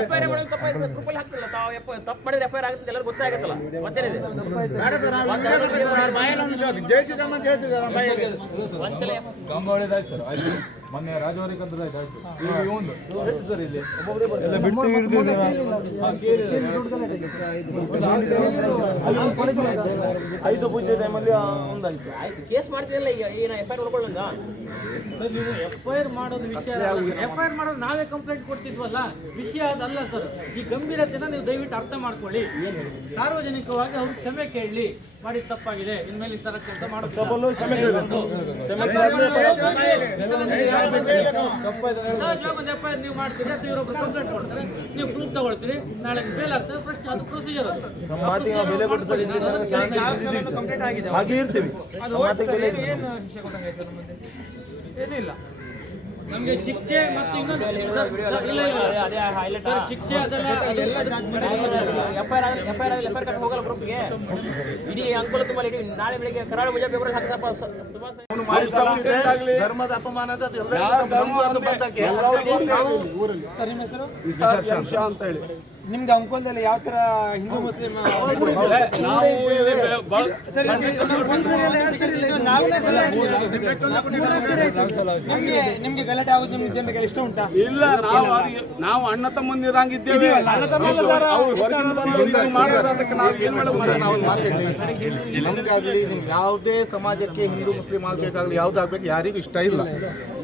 FIR ಮಾಡೋದು ತಪ್ಪಾಯ್ತು. ಗ್ರೂಪಲ್ಲಿ ಹಾಕ್ತಿಲ್ಲ ತಾವು. ಎಫ್- ತಪ್ಪು ಮಾಡಿದ್ರೆ ಎಫ್ಐಆರ್ ಆಗುತ್ತೆ ಎಲ್ಲರೂ ಗೊತ್ತಾಗತ್ತಲ್ಲ. ಮತ್ತೇನಿದೆ? ಒಂದ್ಸಲ ಮೊನ್ನೆ ರಾಜವರಿ ಕಂತದಾಯ್ತು ಆಯ್ತು ಒಂದು. ಇವಂದು ಸರ್ ಇಲ್ಲಿ? ಎಲ್ಲ ಬಿಟ್ಟು ಹಿಡಿದಿದ್ದೀರಾ? ಹಾ, ಕೇಳಿದೆ. ಐದು ಪೂಜೆ ಟೈಮಲ್ಲಿ ಒಂದಾಯ್ತು. ಆಯ್ತು. ಕೇಸ್ ಮಾಡ್ತಿದ್ದಿಲ್ಲ ಈಗ ಏನು ಎಫ್ಐಆರ್ ಉಳ್ಕೊಳ್ಳೋದ ಸರ್ ನೀವು ಎಫ್ ಐ ಆರ್ ಮಾಡೋದು ವಿಷಯ ಎಫ್ ಐ ಆರ್ ಮಾಡೋದು ನಾವೇ ಕಂಪ್ಲೇಂಟ್ ಕೊಡ್ತಿದ್ವಲ್ಲ? ವಿಷಯ ಅದಲ್ಲ ಸರ್. ಈ ಗಂಭೀರತೆನ ನೀವು ದಯವಿಟ್ಟು ಅರ್ಥ ಮಾಡ್ಕೊಳ್ಳಿ. ಸಾರ್ವಜನಿಕವಾಗಿ ಅವ್ರು ಕ್ಷಮೆ ಕೇಳಲಿ ಮಾಡಿ ತಪ್ಪಾಗಿದೆ. ಇನ್ಮೇಲೆ ಈ ತರ ಕೆಲಸ ಮಾಡೋದು ಎಫ್ ಐ ಆರ್ ನೀವು ಮಾಡ್ತೀರಿ ಕಂಪ್ಲೇಂಟ್ ನೀವು ಪ್ರೂಫ್ ತಗೊಳ್ತೀರಿ ನಾಳೆ ಅದು ಪ್ರೊಸೀಜರ್ ಅದು. ಹಾಗೆ ಇದೆ. ನಮಗೆ ಶಿಕ್ಷೆ ಮತ್ತು ಇನ್ನೊಂದು ಇಲ್ಲ, ಇಲ್ಲ, ಶಿಕ್ಷೆ ಅದೆಲ್ಲ ಆದ್ರೆ ಎಫ್ಐಆರ್ ಆದ್ರೆ ಎಫ್ಐಆರ್ ಕಟ್ಟಿ ಹೋಗಲ್ಲ ಗ್ರೂಪ್ಗೆ ಇಡೀ ಅಂಕುಲ ತುಂಬ ಇಡೀ ನಾಳೆ ಬೆಳಿಗ್ಗೆ ಕರಾಳ ಮುಜಾ ಪೇಪರ್ ಹಾಕಿದಪ್ಪ ಸುಭಾಷ್ ಧರ್ಮದ ಅಪಮಾನದ ಅದು ಎಲ್ಲರಿಗೂ ನಮಗೂ ಅದು ಬಂದಕ್ಕೆ ಹಾಗಾಗಿ ನಾವು ಅಂತ ಹೇಳಿ. ನಿಮ್ಗೆ ಅಂಕೋಲದಲ್ಲಿ ಯಾವ ತರ ಹಿಂದೂ ಮುಸ್ಲಿಂ ನಿಮ್ಗೆ ನಿಮ್ಗೆ ಗಲಾಟೆ ಆಗೋದು ನಿಮ್ಗೆ ಜನರಿಗೆ ಇಷ್ಟ ಉಂಟಾ? ಇಲ್ಲ ನಾವು ನಾವು ಅಣ್ಣ ತಮ್ಮಂದಿರಂಗಿದ್ದೇವೆ. ನಮ್ಗಾಗ್ಲಿ ನಿಮ್ಗೆ ಯಾವುದೇ ಸಮಾಜಕ್ಕೆ ಹಿಂದೂ ಮುಸ್ಲಿಂ ಆಗ್ಬೇಕಾಗ್ಲಿ ಯಾವ್ದಾಗ್ಬೇಕು ಯಾರಿಗೂ ಇಷ್ಟ ಇಲ್ಲ.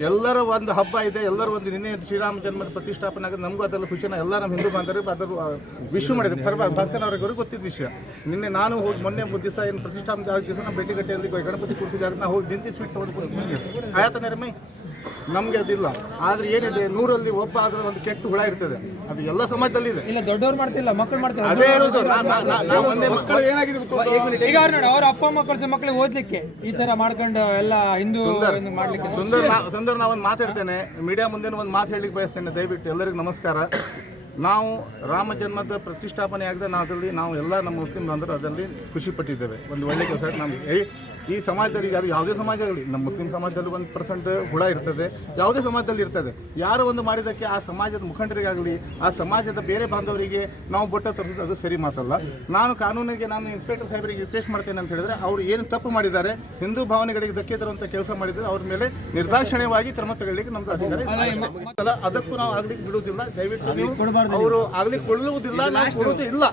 ಎಲ್ಲರ ಒಂದು ಹಬ್ಬ ಇದೆ, ಎಲ್ಲರ ಒಂದು ನಿನ್ನೆ ಶ್ರೀರಾಮ ಜನ್ಮದ ಪ್ರತಿಷ್ಠಾಪನೆ ಆಗಿದೆ. ನಮಗೂ ಅದೆಲ್ಲ ಖುಷಿನ ಎಲ್ಲ ನಮ್ಮ ಹಿಂದೂ ಬಾಂಧವರು ಅದರ ವಿಶ್ ಮಾಡಿದೆ ಪರ್ವ, ಭಾಸ್ಕರ್ ಅವರಿಗೆ ಗೊತ್ತಿದ್ದ ವಿಷಯ. ನಿನ್ನೆ ನಾನು ಹೋಗಿ ಮೊನ್ನೆ ದಿವಸ ಏನು ಪ್ರತಿಷ್ಠಾಪನೆ ಆದ ದಿವಸ ನಾವು ಬೆಟ್ಟಿಗಟ್ಟೆಯಲ್ಲಿ ಗಣಪತಿ ಕೂರಿಸಿದಾಗ ನಾವು ಹೋಗಿ ನಿಂತು ಸ್ವೀಟ್ ತೊಗೊಂಡು ಆಯ್ತಾನೆ ರಮೈ ನಮಗೆ ಅದಿಲ್ಲ. ಆದ್ರೆ ಏನಿದೆ ನೂರಲ್ಲಿ ಒಬ್ಬ ಆದ್ರೆ ಒಂದು ಕೆಟ್ಟ ಹುಳ ಇರ್ತದೆ. ಅದು ಎಲ್ಲ ಸಮಾಜದಲ್ಲಿ ಇದೆ. ಇಲ್ಲ ದೊಡ್ಡವ್ರು ಮಾಡ್ತಿಲ್ಲ ಮಕ್ಕಳು ಮಾಡ್ತಾರೆ ಅದೇ ಇರೋದು. ನಾ- ನಾ- ನಾ- ನಾ ಒಂದೇ ಮಕ್ಕಳು ಏನಾಗಿದೆ ಈಗ ಅವ್ರು ನೋಡಿ ಅವ್ರ ಅಪ್ಪ ಅಮ್ಮ ಕಳ್ಸೋ ಮಕ್ಕಳಿಗೆ ಓದ್ಲಿಕ್ಕೆ ಈ ತರ ಮಾಡ್ಕೊಂಡು ಎಲ್ಲ ಹಿಂದೂ ಮಾಡ್ಲಿಕ್ಕೆ ಸುಂದರ್ ನಾ- ಸುಂದರ್ ನಾ ಒಂದು ಮಾತಾಡ್ತೇನೆ ಮೀಡಿಯಾ ಮುಂದೆ ಒಂದು ಮಾತು ಹೇಳಿಕ್ ಬಯಸ್ತೇನೆ. ದಯವಿಟ್ಟು ಎಲ್ಲರಿಗೂ ನಮಸ್ಕಾರ. ನಾವು ರಾಮ ಜನ್ಮದ ಪ್ರತಿಷ್ಠಾಪನೆ ಆಗದೆ ನಾವು ಅದರಲ್ಲಿ ನಾವು ಎಲ್ಲ ನಮ್ಮ ಮುಸ್ಲಿಂ ಬಾಂಧವರು ಅದರಲ್ಲಿ ಖುಷಿ ಪಟ್ಟಿದ್ದೇವೆ. ಒಂದು ಒಳ್ಳೆ ಕೆಲಸ ನಮಗೆ. ಈ ಸಮಾಜದಲ್ಲಿ ಅದು ಯಾವುದೇ ಸಮಾಜ ಆಗಲಿ ನಮ್ಮ ಮುಸ್ಲಿಂ ಸಮಾಜದಲ್ಲಿ ಒಂದು ಪರ್ಸೆಂಟ್ ಹುಳ ಇರ್ತದೆ ಯಾವುದೇ ಸಮಾಜದಲ್ಲಿ ಇರ್ತದೆ. ಯಾರು ಒಂದು ಮಾಡಿದ್ದಕ್ಕೆ ಆ ಸಮಾಜದ ಮುಖಂಡರಿಗಾಗಲಿ ಆ ಸಮಾಜದ ಬೇರೆ ಬಾಂಧವರಿಗೆ ನಾವು ಬೊಟ್ಟ ತರಿಸೋದು ಅದು ಸರಿ ಮಾತಲ್ಲ. ನಾನು ಕಾನೂನಿಗೆ ನಾನು ಇನ್ಸ್ಪೆಕ್ಟರ್ ಸಾಹೇಬರಿಗೆ ರಿಕ್ವೆಸ್ಟ್ ಮಾಡ್ತೇನೆ ಅಂತ ಹೇಳಿದ್ರೆ ಅವರು ಏನು ತಪ್ಪು ಮಾಡಿದ್ದಾರೆ ಹಿಂದೂ ಭಾವನೆಗಳಿಗೆ ಧಕ್ಕೆ ತರುವಂಥ ಕೆಲಸ ಮಾಡಿದರೆ ಅವ್ರ ಮೇಲೆ ನಿರ್ದಾಕ್ಷಿಣ್ಯವಾಗಿ ಕ್ರಮ ತಗೊಳ್ಳಿಕ್ಕೆ ನಮ್ದು ಅಧಿಕಾರ ಅದಕ್ಕೂ ನಾವು ಆಗ್ಲಿಕ್ಕೆ ಬಿಡುವುದಿಲ್ಲ. ದಯವಿಟ್ಟು ಅವರು ಆಗ್ಲಿಕ್ಕೆ ಕೊಳ್ಳುವುದಿಲ್ಲ ನಾವು ಕೊಡುವುದೂ ಇಲ್ಲ.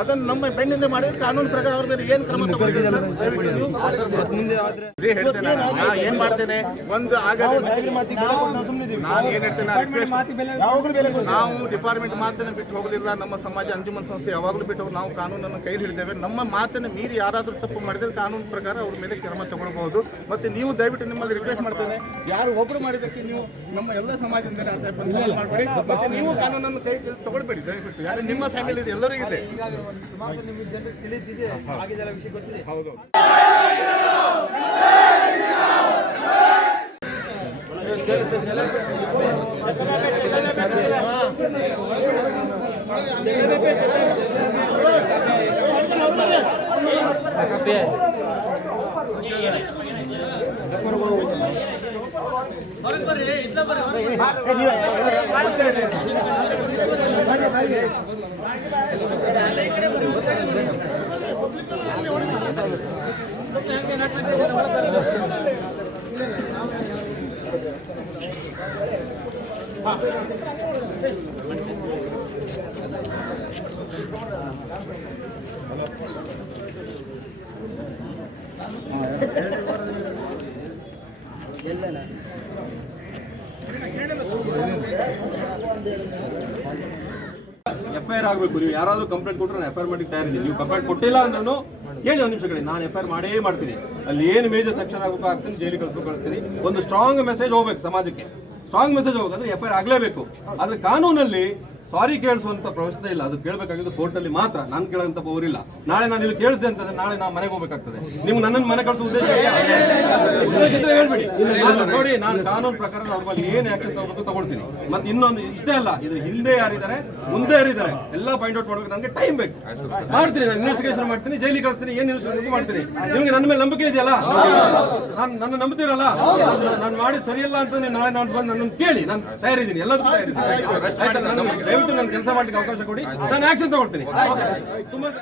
ಅದನ್ನು ನಮ್ಮ ಬೆನ್ನಿಂದ ಮಾಡಿದ್ರೆ ಕಾನೂನು ಪ್ರಕಾರ ಅವ್ರ ಮೇಲೆ ಏನು ಕ್ರಮ ತಗೊಳ್ತೀವಿ? ನೀವು ಹೇಳ್ತೇನೆ ನಾನು. ಏನ್ ಮಾಡ್ತೇನೆ? ಒಂದು ಆಗದೆ ನಾನು ಏನ್ ಹೇಳ್ತೇನೆ? ನಾವು ಡಿಪಾರ್ಟ್ಮೆಂಟ್ ಮಾತನ್ನ ಬಿಟ್ಟು ಹೋಗಲಿಲ್ಲ ನಮ್ಮ ಸಮಾಜ ಅಂಜುಮನ್ ಸಂಸ್ಥೆ ಯಾವಾಗಲೂ ಬಿಟ್ಟು ನಾವು ಕಾನೂನನ್ನು ಕೈಲಿ ಹಿಡಿದೇವೆ. ನಮ್ಮ ಮಾತನ್ನು ಮೀರಿ ಯಾರಾದರೂ ತಪ್ಪು ಮಾಡಿದ್ರೆ ಕಾನೂನು ಪ್ರಕಾರ ಅವ್ರ ಮೇಲೆ ಕ್ರಮ ತಗೊಳ್ಬಹುದು. ಮತ್ತೆ ನೀವು ದಯವಿಟ್ಟು ನಿಮ್ಮಲ್ಲಿ ರಿಕ್ವೆಸ್ಟ್ ಮಾಡ್ತೇನೆ. ಯಾರು ಒಬ್ರು ಮಾಡಿದಕ್ಕೆ ನೀವು ನಮ್ಮ ಎಲ್ಲ ಸಮಾಜದಿಂದ ಆ ಮಾಡಬೇಡಿ. ಮತ್ತೆ ನೀವು ಕಾನೂನನ್ನು ಕೈ ತಗೊಳ್ಬೇಡಿ. ದಯವಿಟ್ಟು. ಯಾರು ನಿಮ್ಮ ಫ್ಯಾಮಿಲಿ ಇದೆ ಎಲ್ಲರಿಗೂ ಇದೆ. ಹೌದು. ಹೊರಗೆ ಬರ್ರಿ ಇದ್ದ ಬರ್ರಿ. ಹೊರಗೆ ಬರ್ರಿ. இல்லைண்ணா ಎಫ್ ಐ ಆರ್ ಆಗಬೇಕು. ನೀವು ಯಾರಾದರೂ ಕಂಪ್ಲೇಂಟ್ ಕೊಟ್ಟರೆ ನಾನು ಎಫ್ಐಆರ್ ಮಾಡಿ ತಯಾರಿದ್ದೀನಿ. ನೀವು ಕಂಪ್ಲೇಂಟ್ ಕೊಟ್ಟಿಲ್ಲ ಅಂದ್ರೂ ಹೇಳಿ ಒಂದು ನಿಮಿಷ ನಾನು ಎಫ್ ಐ ಆರ್ ಮಾಡೇ ಮಾಡ್ತೀನಿ. ಅಲ್ಲಿ ಏನು ಮೇಜರ್ ಸೆಕ್ಷನ್ ಆಗಬೇಕು ಆಗ್ತೀನಿ ಜೈಲಿಗೆ ಕಳಿಸ್ಬೇಕು ಕಳಿಸ್ತೀನಿ. ಒಂದು ಸ್ಟ್ರಾಂಗ್ ಮೆಸೇಜ್ ಹೋಗ್ಬೇಕು ಸಮಾಜಕ್ಕೆ. ಸ್ಟ್ರಾಂಗ್ ಮೆಸೇಜ್ ಹೋಗ್ಬೇಕಂದ್ರೆ ಎಫ್ಐಆರ್ ಆಗಲೇಬೇಕು. ಆದರೆ ಕಾನೂನಲ್ಲಿ ಸಾರಿ ಕೇಳಿಸುವಂತ ಪ್ರಶ್ನೆ ಇಲ್ಲ ಅದು ಕೇಳಬೇಕಾಗಿದ್ದು ಕೋರ್ಟಲ್ಲಿ ಮಾತ್ರ. ನಾನು ಕೇಳೋಂಥ ಪವರ್ ಇಲ್ಲ. ನಾಳೆ ನಾನು ಇಲ್ಲಿ ಕೇಳಿಸಿದೆ ಅಂತಂದ್ರೆ ನಾಳೆ ನಾನು ಮನೆಗೆ ಹೋಗ್ಬೇಕಾಗ್ತದೆ. ನೀವು ನನ್ನನ್ನು ಮನೆ ಕಳಿಸೋ ಉದ್ದೇಶ ಹೇಳ್ಬಿಡಿ. ನೋಡಿ ನಾನು ಕಾನೂನು ಪ್ರಕಾರ ಅವ್ರ ಏನು ಏನ್ ಆಕ್ಷನ್ ತಗೋಬೇಕು ತಗೊಳ್ತೀನಿ. ಮತ್ತೆ ಇನ್ನೊಂದು ಇಷ್ಟೇ ಅಲ್ಲ ಇದು ಹಿಂದೆ ಯಾರಿದ್ದಾರೆ ಮುಂದೆ ಯಾರಿದ್ದಾರೆ ಎಲ್ಲ ಫೈಂಡ್ ಔಟ್ ಮಾಡ್ಬೇಕು. ನನಗೆ ಟೈಮ್ ಬೇಕು. ಮಾಡ್ತೀನಿ ನಾನು ಇನ್ವೆಸ್ಟಿಗೇಷನ್ ಮಾಡ್ತೀನಿ ಜೈಲಿಗೆ ಕಳಿಸ್ತೀನಿ ಏನು ಇನ್ವೆಸ್ಟಿಗೇಷನ್ ಮಾಡ್ತೀನಿ. ನಿಮ್ಗೆ ನನ್ನ ಮೇಲೆ ನಂಬಿಕೆ ಇದೆಯಲ್ಲ? ನಾನು ನನ್ನ ನಂಬ್ತೀರಲ್ಲ ನಾನು ಮಾಡಿದ್ ಸರಿಯಲ್ಲ ಅಂತ ನೀವು ನಾಳೆ ನಾನು ಬಂದು ನನ್ನನ್ನು ಕೇಳಿ. ನಾನು ತಯಾರಿದ್ದೀನಿ. ಎಲ್ಲದಕ್ಕೂ ತಯಾರಿದ್ದೀನಿ. ದಯವಿಟ್ಟು ನಾನು ಕೆಲಸ ಮಾಡಲಿಕ್ಕೆ ಅವಕಾಶ ಕೊಡಿ. ನಾನು ಆಕ್ಷನ್ ತಗೊಳ್ತೀನಿ.